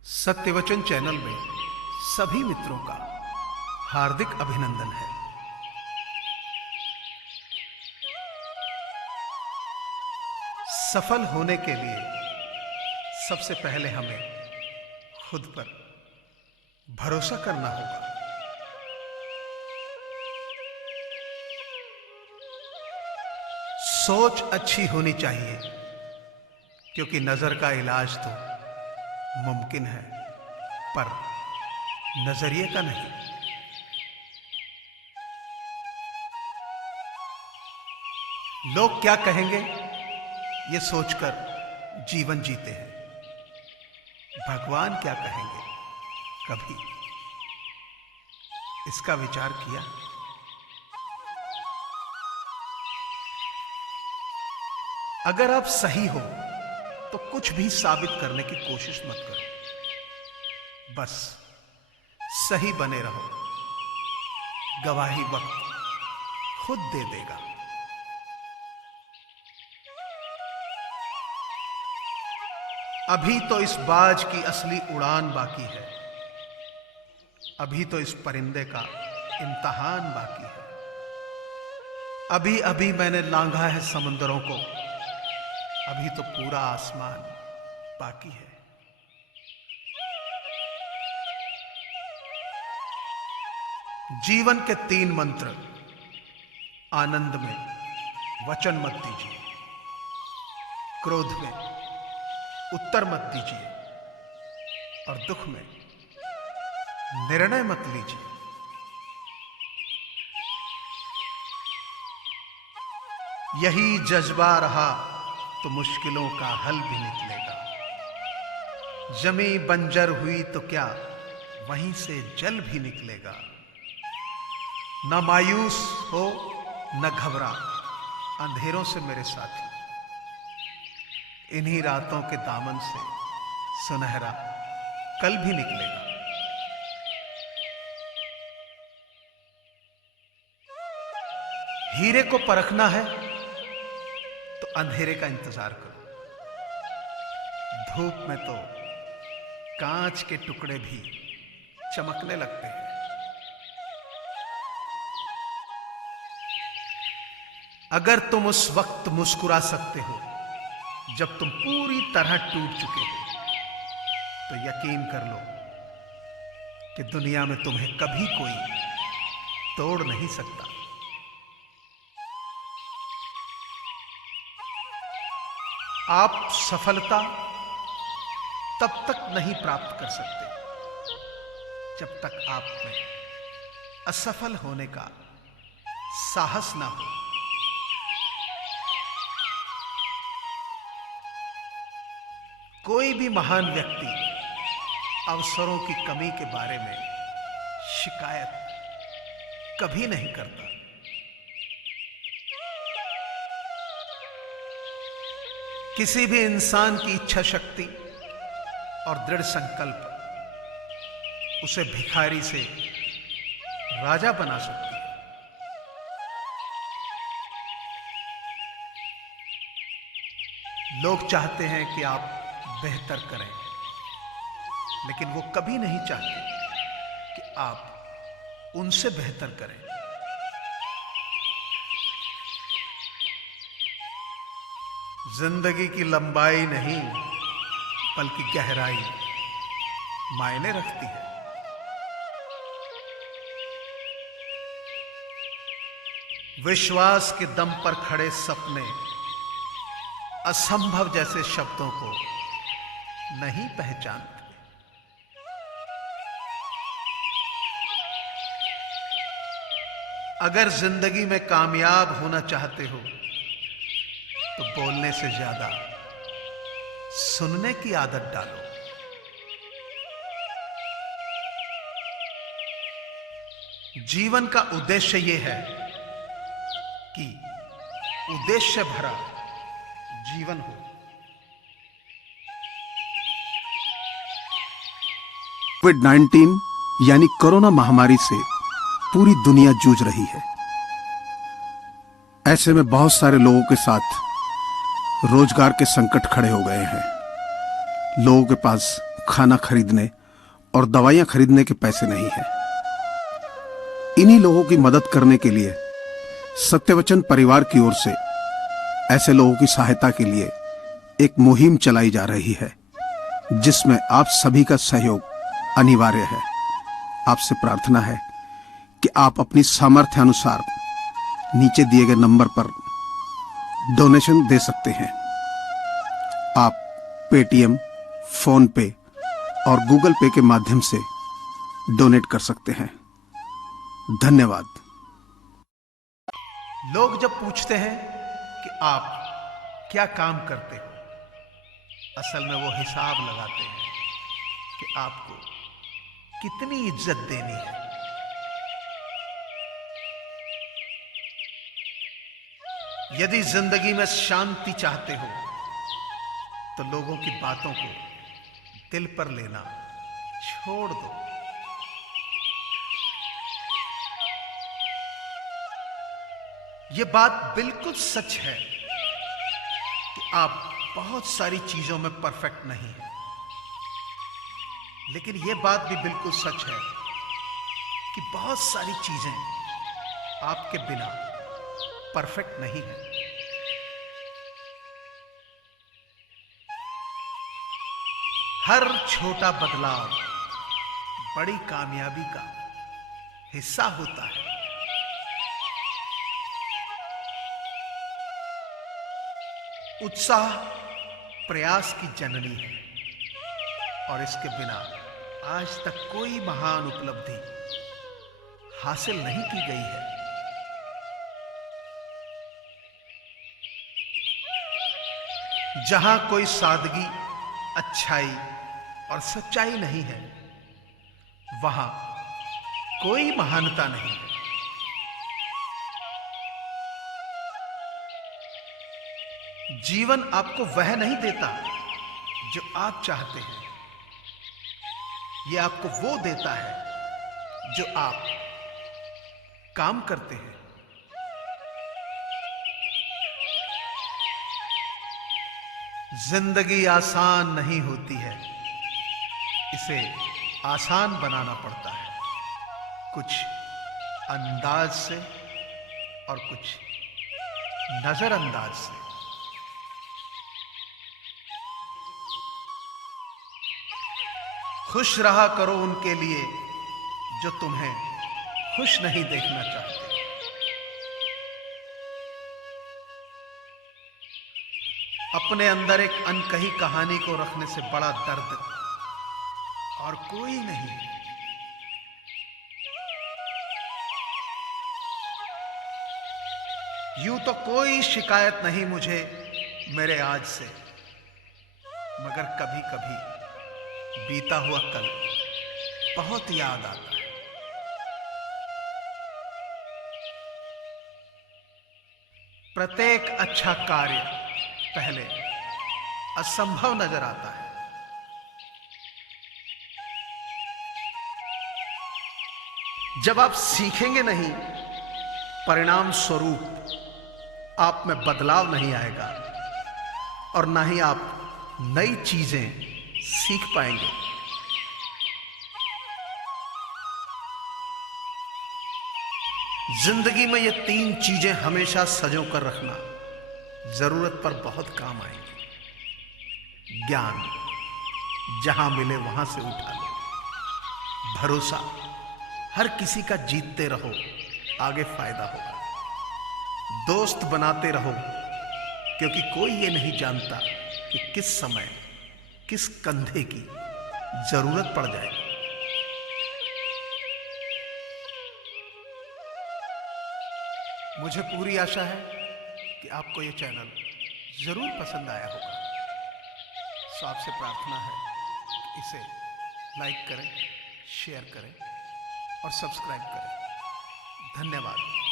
सत्यवचन channel में सभी मित्रों का हार्दिक अभिनंदन है। सफल होने के लिए सबसे पहले हमें खुद पर भरोसा करना होगा। सोच अच्छी होनी चाहिए, क्योंकि नजर का इलाज तो मुमकिन है, पर नजरिए का नहीं। लोग क्या कहेंगे ये सोचकर जीवन जीते हैं। भगवान क्या कहेंगे, कभी इसका विचार किया? अगर आप सही हो तो कुछ भी साबित करने की कोशिश मत करो, बस सही बने रहो। गवाही वक्त खुद दे देगा। अभी तो इस बाज की असली उड़ान बाकी है, अभी तो इस परिंदे का इम्तहान बाकी है। अभी अभी मैंने लांघा है समंदरों को, अभी तो पूरा आसमान बाकी है। जीवन के 3 मंत्र आनंद में वचन मत दीजिए, क्रोध में उत्तर मत दीजिए और दुख में निर्णय मत लीजिए। यही जज्बा रहा तो मुश्किलों का हल भी निकलेगा। जमी बंजर हुई तो क्या, वहीं से जल भी निकलेगा। न मायूस हो न घबरा, अंधेरों से मेरे साथी, इन्हीं रातों के दामन से सुनहरा कल भी निकलेगा। हीरे को परखना है तो अंधेरे का इंतजार करो। धूप में तो कांच के टुकड़े भी चमकने लगते हैं। अगर तुम उस वक्त मुस्कुरा सकते हो जब तुम पूरी तरह टूट चुके हो, तो यकीन कर लो कि दुनिया में तुम्हें कभी कोई तोड़ नहीं सकता। आप सफलता तब तक नहीं प्राप्त कर सकते जब तक आप में असफल होने का साहस ना हो। कोई भी महान व्यक्ति अवसरों की कमी के बारे में शिकायत कभी नहीं करता। किसी भी इंसान की इच्छा शक्ति और दृढ़ संकल्प उसे भिखारी से राजा बना सकती है। लोग चाहते हैं कि आप बेहतर करें, लेकिन वो कभी नहीं चाहते कि आप उनसे बेहतर करें। जिंदगी की लंबाई नहीं बल्कि गहराई मायने रखती है। विश्वास के दम पर खड़े सपने असंभव जैसे शब्दों को नहीं पहचानते। अगर जिंदगी में कामयाब होना चाहते हो तो बोलने से ज्यादा सुनने की आदत डालो। जीवन का उद्देश्य यह है कि उद्देश्य भरा जीवन हो। कोविड-19 यानी कोरोना महामारी से पूरी दुनिया जूझ रही है। ऐसे में बहुत सारे लोगों के साथ रोजगार के संकट खड़े हो गए हैं। लोगों के पास खाना खरीदने और दवाइयां खरीदने के पैसे नहीं है। इन्हीं लोगों की मदद करने के लिए सत्यवचन परिवार की ओर से ऐसे लोगों की सहायता के लिए एक मुहिम चलाई जा रही है, जिसमें आप सभी का सहयोग अनिवार्य है। आपसे प्रार्थना है कि आप अपनी सामर्थ्य अनुसार नीचे दिए गए नंबर पर डोनेशन दे सकते हैं। आप पेटीएम, फोन पे और गूगल पे के माध्यम से डोनेट कर सकते हैं। धन्यवाद। लोग जब पूछते हैं कि आप क्या काम करते हो, असल में वो हिसाब लगाते हैं कि आपको कितनी इज्जत देनी है। यदि जिंदगी में शांति चाहते हो तो लोगों की बातों को दिल पर लेना छोड़ दो। यह बात बिल्कुल सच है कि आप बहुत सारी चीजों में परफेक्ट नहीं हैं, लेकिन यह बात भी बिल्कुल सच है कि बहुत सारी चीजें आपके बिना परफेक्ट नहीं है। हर छोटा बदलाव बड़ी कामयाबी का हिस्सा होता है। उत्साह प्रयास की जननी है और इसके बिना आज तक कोई महान उपलब्धि हासिल नहीं की गई है। जहां कोई सादगी, अच्छाई और सच्चाई नहीं है, वहां कोई महानता नहीं है। जीवन आपको वह नहीं देता जो आप चाहते हैं, यह आपको वो देता है जो आप काम करते हैं। जिंदगी आसान नहीं होती है, इसे आसान बनाना पड़ता है, कुछ अंदाज से और कुछ नजरअंदाज से। खुश रहा करो उनके लिए जो तुम्हें खुश नहीं देखना चाहते। अपने अंदर एक अनकही कहानी को रखने से बड़ा दर्द और कोई नहीं। यूं तो कोई शिकायत नहीं मुझे मेरे आज से, मगर कभी कभी बीता हुआ कल बहुत याद आता है। प्रत्येक अच्छा कार्य पहले असंभव नजर आता है। जब आप सीखेंगे नहीं, परिणाम स्वरूप आप में बदलाव नहीं आएगा और ना ही आप नई चीजें सीख पाएंगे। जिंदगी में ये 3 चीजें हमेशा सजो कर रखना जरूरत पर बहुत काम आएंगी। ज्ञान जहां मिले वहां से उठा लो। भरोसा हर किसी का जीतते रहो, आगे फायदा होगा। दोस्त बनाते रहो, क्योंकि कोई ये नहीं जानता कि किस समय किस कंधे की जरूरत पड़ जाए। मुझे पूरी आशा है कि आपको ये चैनल जरूर पसंद आया होगा। सो आपसे प्रार्थना है कि इसे लाइक करें, शेयर करें और सब्सक्राइब करें। धन्यवाद।